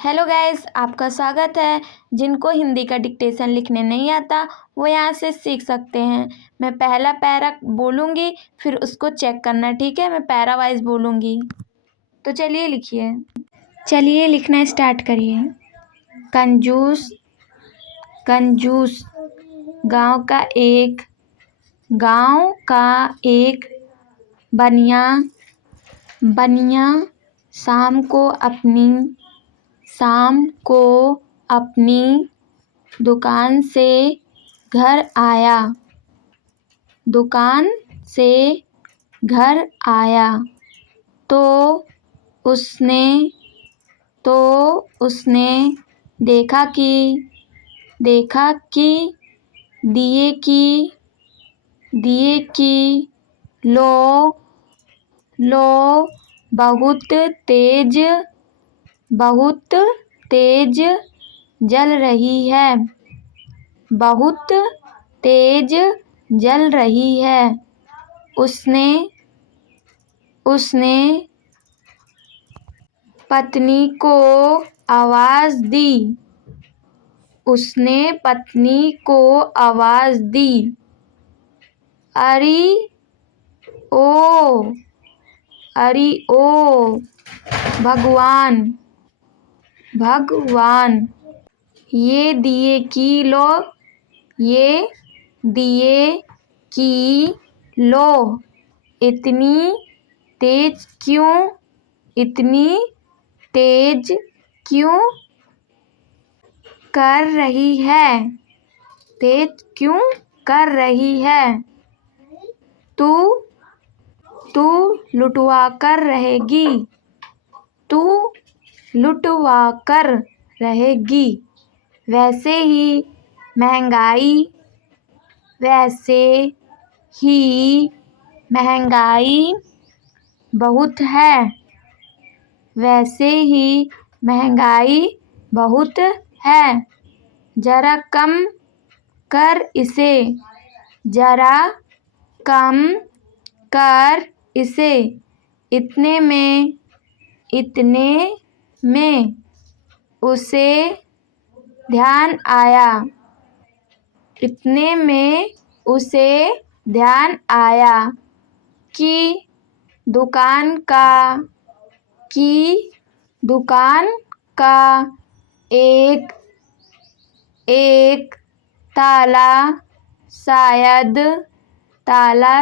Hello guys, आपका स्वागत है। जिनको हिंदी का डिक्टेशन लिखने नहीं आता वो यहाँ से सीख सकते हैं। मैं पहला पैरा बोलूँगी, फिर उसको चेक करना, ठीक है। मैं पैरा वाइज बोलूँगी, तो चलिए लिखिए। चलिए लिखना स्टार्ट करिए। कंजूस, कंजूस। गांव का एक बनिया, बनिया शाम को अपनी दुकान से घर आया, दुकान से घर आया तो उसने देखा कि दिए की लो बहुत तेज जल रही है, बहुत तेज जल रही है। उसने पत्नी को आवाज दी, उसने पत्नी को आवाज दी, अरे ओ भगवान, भगवान, ये दिए की लो इतनी तेज क्यों कर रही है, तेज क्यों कर रही है। तू लुटवा कर रहेगी, तू लुटवा कर रहेगी। वैसे ही महंगाई बहुत है, वैसे ही महंगाई बहुत है। जरा कम कर इसे, जरा कम कर इसे। इतने में उसे ध्यान आया कि दुकान का एक ताला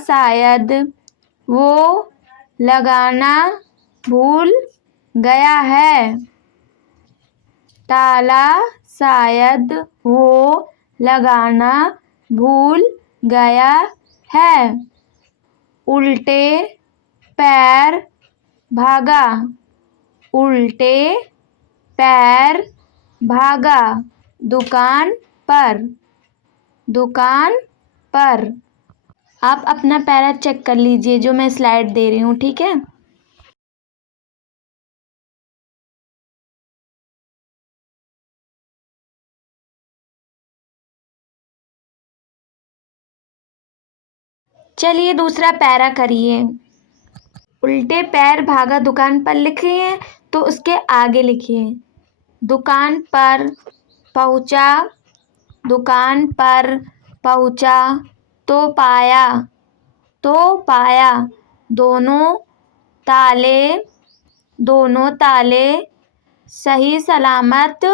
शायद वो लगाना भूल गया है, ताला शायद वो लगाना भूल गया है। उल्टे पैर भागा दुकान पर। आप अपना पैरा चेक कर लीजिए जो मैं स्लाइड दे रही हूँ, ठीक है। चलिए दूसरा पैरा करिए। उल्टे पैर भागा दुकान पर लिखिए, तो उसके आगे लिखिए दुकान पर पहुंचा तो पाया दोनों ताले सही सलामत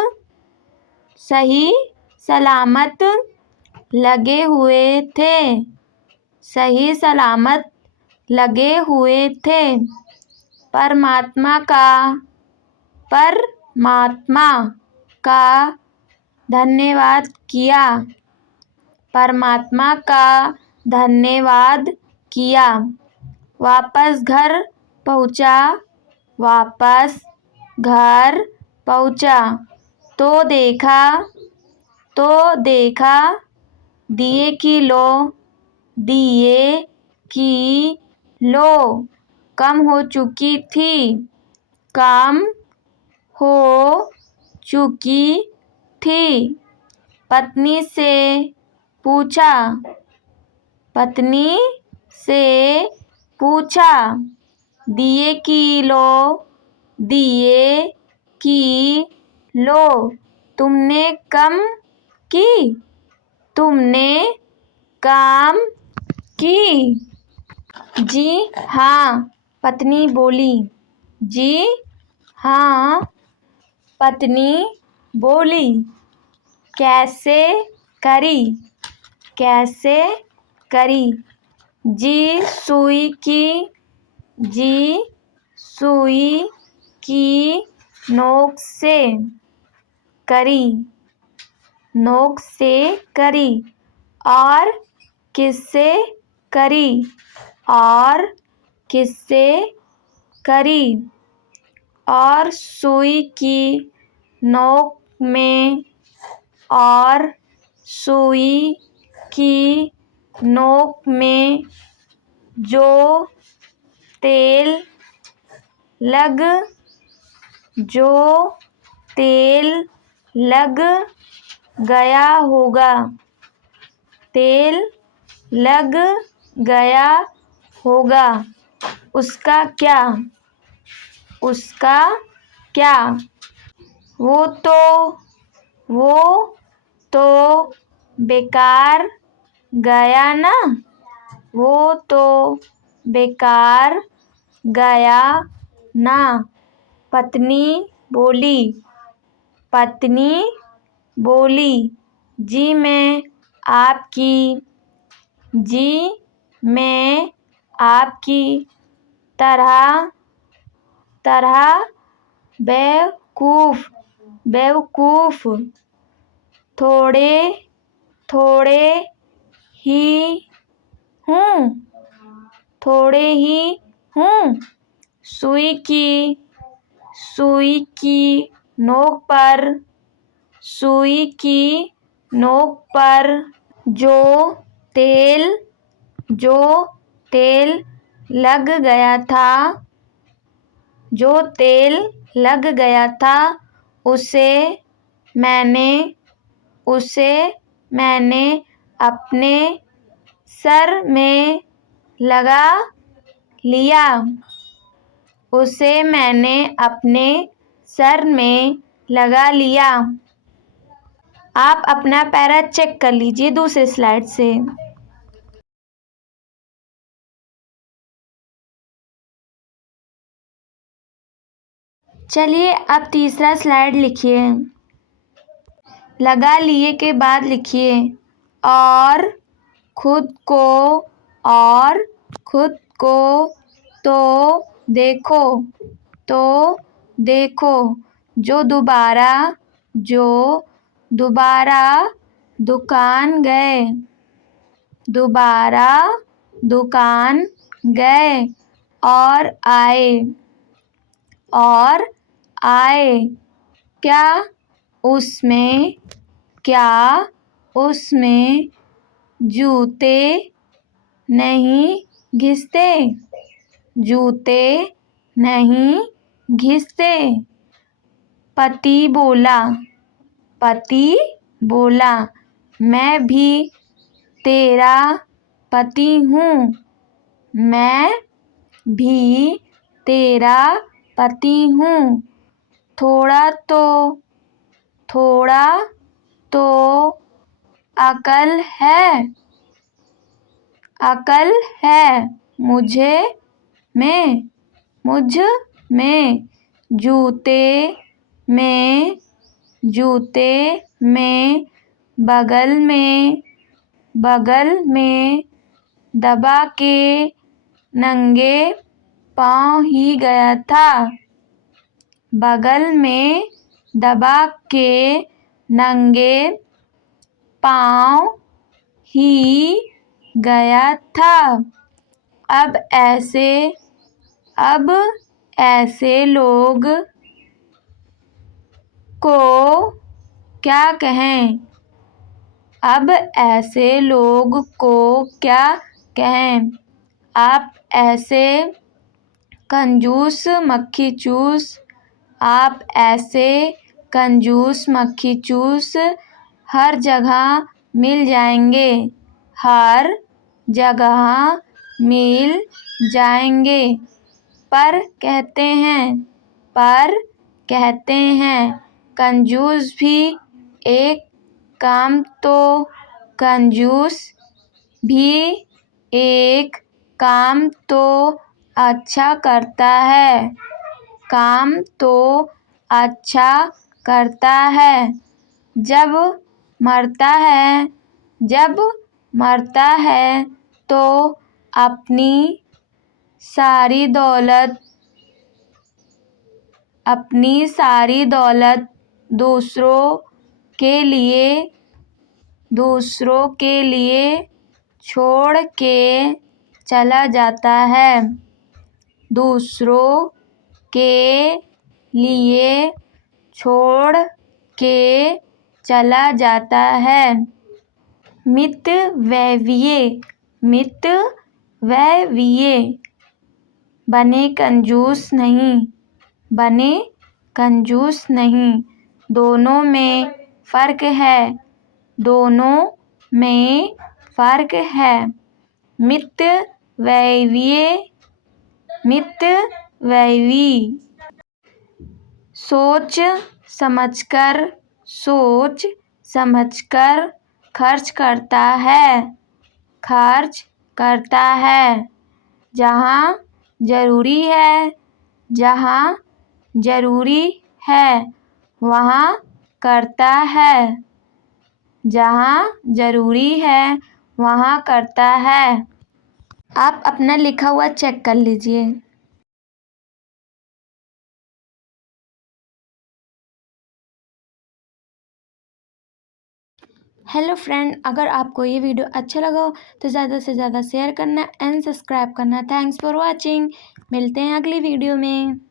लगे हुए थे। परमात्मा का धन्यवाद किया। वापस घर पहुंचा तो देखा दिए की लो कम हो चुकी थी। पत्नी से पूछा दिए की लो, तुमने कम की, तुमने काम की। जी हाँ, पत्नी बोली। जी हाँ, पत्नी बोली। कैसे करी, कैसे करी। जी सुई की, जी सुई की नोक से करी, नोक से करी। और किससे करी, और किससे करी। और सुई की नोक में, और सुई की नोक में जो तेल लग, जो तेल लग गया होगा, तेल लग गया होगा, उसका क्या, उसका क्या। वो तो बेकार गया ना, वो तो बेकार गया ना। पत्नी बोली, पत्नी बोली। जी मैं आपकी, जी मैं आपकी तरह तरह बेवकूफ़, बेवकूफ़ थोड़े थोड़े ही हूँ, थोड़े ही हूँ। सुई की नोक पर, सुई की नोक पर जो तेल, जो तेल लग गया था, जो तेल लग गया था, उसे मैंने अपने सर में लगा लिया, उसे मैंने अपने सर में लगा लिया। आप अपना पैरा चेक कर लीजिए दूसरे स्लाइड से। चलिए अब तीसरा स्लाइड लिखिए। लगा लिए के बाद लिखिए और खुद को, और खुद को तो देखो, तो देखो। जो दोबारा दुकान गए, दोबारा दुकान गए और आए, और आए। क्या उसमें, क्या उसमें जूते नहीं घिसते, जूते नहीं घिसते। पति बोला, पति बोला। मैं भी तेरा पति हूँ, मैं भी तेरा पति हूँ। थोड़ा तो अकल है, अकल है मुझ में। जूते में बगल में दबा के नंगे पाँव ही गया था, बगल में दबा के नंगे पाँव ही गया था। अब ऐसे लोग को क्या कहें, अब ऐसे लोग को क्या कहें। आप ऐसे कंजूस मक्खी चूस, आप ऐसे कंजूस मक्खी चूस हर जगह मिल जाएंगे, हर जगह मिल जाएंगे। पर कहते हैं कंजूस भी एक काम तो कंजूस भी एक काम तो अच्छा करता है, काम तो अच्छा करता है। जब मरता है तो अपनी सारी दौलत दूसरों के लिए छोड़ के चला जाता है, दूसरों के लिए छोड़ के चला जाता है। मितव्ययी बने कंजूस नहीं, दोनों में फ़र्क है। मितव्ययी सोच समझकर खर्च करता है, जहाँ ज़रूरी है वहाँ करता है। आप अपना लिखा हुआ चेक कर लीजिए। हेलो फ्रेंड, अगर आपको ये वीडियो अच्छा लगा हो तो ज़्यादा से ज़्यादा शेयर करना एंड सब्सक्राइब करना। Thanks for watching. मिलते हैं अगली वीडियो में।